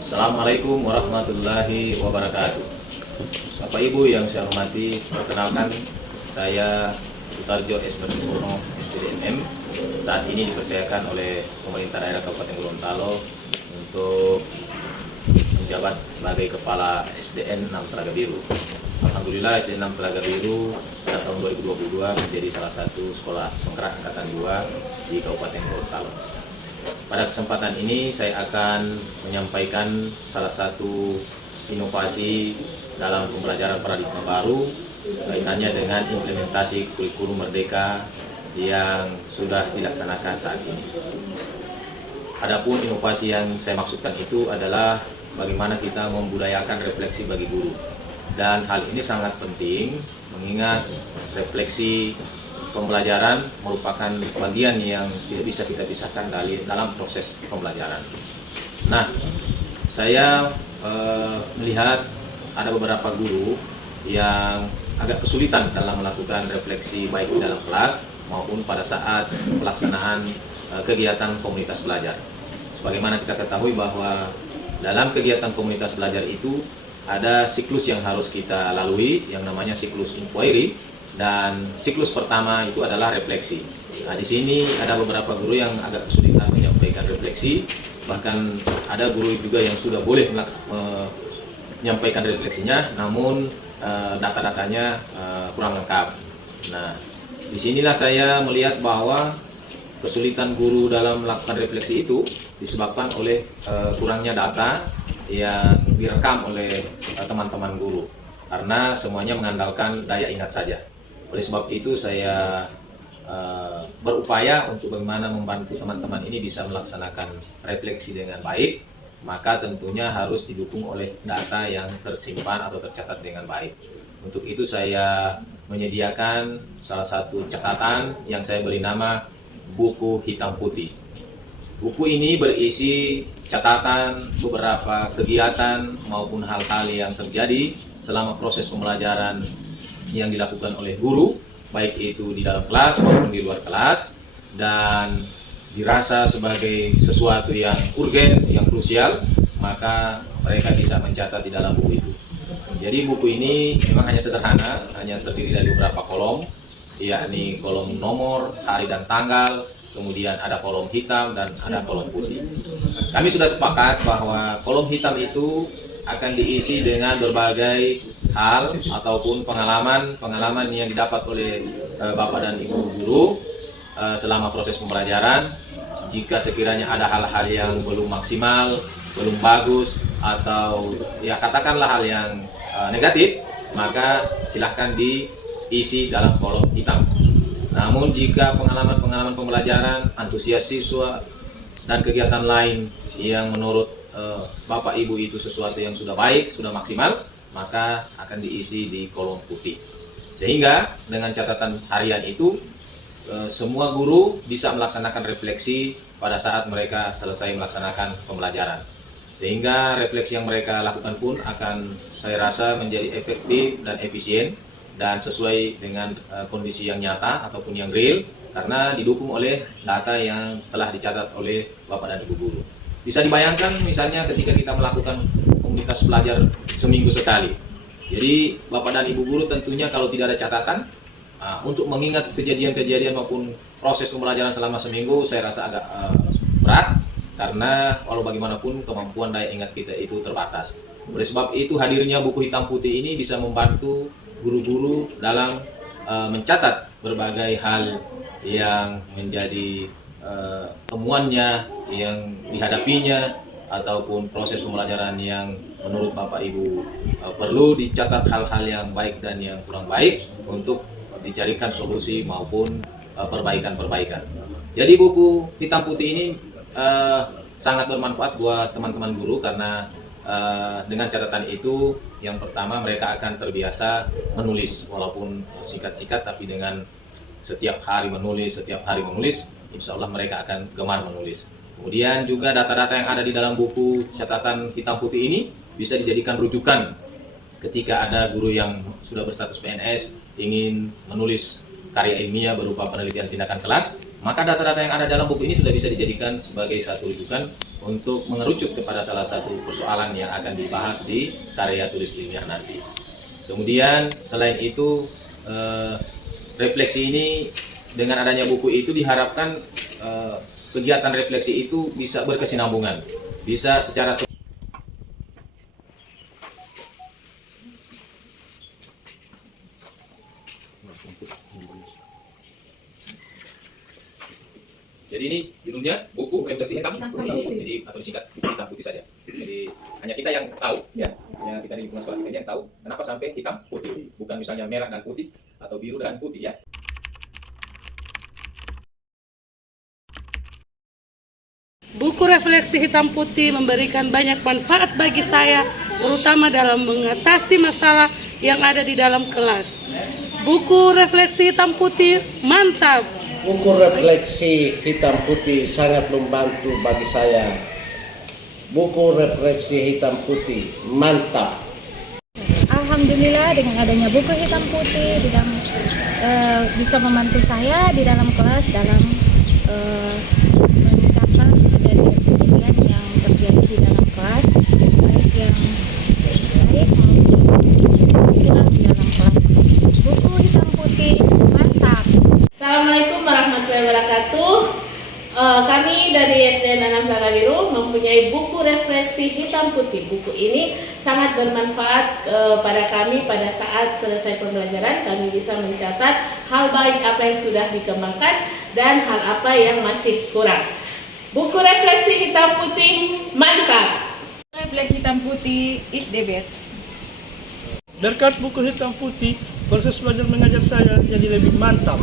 Assalamualaikum warahmatullahi wabarakatuh. Bapak Ibu yang saya hormati, perkenalkan saya Sutarjo S. Mertisono, SPDMM. Saat ini dipercayakan oleh pemerintah daerah Kabupaten Gorontalo untuk menjabat sebagai Kepala SDN 6 Telaga Biru. Alhamdulillah SDN 6 Telaga Biru pada tahun 2022 menjadi salah satu sekolah penggerak angkatan 2 di Kabupaten Gorontalo. Pada kesempatan ini saya akan menyampaikan salah satu inovasi dalam pembelajaran paradigma baru kaitannya dengan implementasi kurikulum merdeka yang sudah dilaksanakan saat ini. Adapun inovasi yang saya maksudkan itu adalah bagaimana kita membudayakan refleksi bagi guru. Dan hal ini sangat penting mengingat refleksi pembelajaran merupakan bagian yang tidak bisa kita pisahkan dalam proses pembelajaran. Nah, saya melihat ada beberapa guru yang agak kesulitan dalam melakukan refleksi baik di dalam kelas maupun pada saat pelaksanaan kegiatan komunitas belajar. Sebagaimana kita ketahui bahwa dalam kegiatan komunitas belajar itu ada siklus yang harus kita lalui yang namanya siklus inquiry. Dan siklus pertama itu adalah refleksi. Nah, di sini ada beberapa guru yang agak kesulitan menyampaikan refleksi, bahkan ada guru juga yang sudah boleh menyampaikan refleksinya, namun data-datanya kurang lengkap. Nah, disinilah saya melihat bahwa kesulitan guru dalam melakukan refleksi itu disebabkan oleh kurangnya data yang direkam oleh teman-teman guru, karena semuanya mengandalkan daya ingat saja. Oleh sebab itu saya berupaya untuk bagaimana membantu teman-teman ini bisa melaksanakan refleksi dengan baik, maka tentunya harus didukung oleh data yang tersimpan atau tercatat dengan baik. Untuk itu saya menyediakan salah satu catatan yang saya beri nama buku hitam putih. Buku ini berisi catatan beberapa kegiatan maupun hal-hal yang terjadi selama proses pembelajaran yang dilakukan oleh guru, baik itu di dalam kelas maupun di luar kelas, dan dirasa sebagai sesuatu yang urgen, yang krusial, maka mereka bisa mencatat di dalam buku itu. Jadi buku ini memang hanya sederhana, hanya terdiri dari beberapa kolom, yakni kolom nomor, hari dan tanggal, kemudian ada kolom hitam dan ada kolom putih. Kami sudah sepakat bahwa kolom hitam itu akan diisi dengan berbagai hal ataupun pengalaman yang didapat oleh Bapak dan Ibu guru selama proses pembelajaran. Jika sekiranya ada hal-hal yang belum maksimal, belum bagus, atau ya katakanlah hal yang negatif, maka silahkan diisi dalam kolom hitam. Namun jika pengalaman pembelajaran, antusias siswa, dan kegiatan lain yang menurut Bapak Ibu itu sesuatu yang sudah baik, sudah maksimal, maka akan diisi di kolom putih. Sehingga dengan catatan harian itu semua guru bisa melaksanakan refleksi pada saat mereka selesai melaksanakan pembelajaran. Sehingga refleksi yang mereka lakukan pun akan saya rasa menjadi efektif dan efisien dan sesuai dengan kondisi yang nyata ataupun yang real, karena didukung oleh data yang telah dicatat oleh Bapak dan Ibu guru. Bisa dibayangkan misalnya ketika kita melakukan komunitas belajar seminggu sekali. Jadi Bapak dan Ibu guru tentunya kalau tidak ada catatan untuk mengingat kejadian-kejadian maupun proses pembelajaran selama seminggu, saya rasa agak berat, karena walau bagaimanapun kemampuan daya ingat kita itu terbatas. Oleh sebab itu hadirnya buku hitam putih ini bisa membantu guru-guru dalam mencatat berbagai hal yang menjadi temuannya, yang dihadapinya, ataupun proses pembelajaran yang menurut Bapak Ibu perlu dicatat hal-hal yang baik dan yang kurang baik untuk dicarikan solusi maupun perbaikan-perbaikan. Jadi buku hitam putih ini sangat bermanfaat buat teman-teman guru, karena dengan catatan itu yang pertama mereka akan terbiasa menulis, walaupun singkat-singkat, tapi dengan setiap hari menulis, insya Allah mereka akan gemar menulis. Kemudian juga data-data yang ada di dalam buku catatan hitam putih ini bisa dijadikan rujukan ketika ada guru yang sudah berstatus PNS ingin menulis karya ilmiah berupa penelitian tindakan kelas, maka data-data yang ada dalam buku ini sudah bisa dijadikan sebagai satu rujukan untuk mengerucut kepada salah satu persoalan yang akan dibahas di karya tulis ilmiah nanti. Kemudian selain itu refleksi ini dengan adanya buku itu diharapkan kegiatan refleksi itu bisa berkesinambungan, bisa secara jadi ini judulnya buku refleksi hitam putih, jadi atau disingkat buku hitam putih saja. Jadi hanya kita yang tahu, ya, hanya kita di lingkungan sekolah kita yang tahu kenapa sampai hitam putih, bukan misalnya merah dan putih atau biru dan putih, ya. Buku refleksi hitam putih memberikan banyak manfaat bagi saya, terutama dalam mengatasi masalah yang ada di dalam kelas. Buku refleksi hitam putih mantap. Buku refleksi hitam putih sangat membantu bagi saya. Buku refleksi hitam putih mantap. Alhamdulillah dengan adanya buku hitam putih bisa membantu saya di dalam kelas dalam mencatat kejadian-kejadian yang terjadi di dalam kelas, baik yang baik maupun kurang di dalam kelas. Buku hitam putih mantap. Assalamualaikum warahmatullahi wabarakatuh. Kami dari SDN 6 Plaga Biru mempunyai buku refleksi hitam putih. Buku ini sangat bermanfaat pada kami pada saat selesai pembelajaran. Kami bisa mencatat hal baik apa yang sudah dikembangkan dan hal apa yang masih kurang. Buku refleksi hitam putih mantap. Refleksi hitam putih is the best. Berkat buku hitam putih, proses belajar mengajar saya jadi lebih mantap.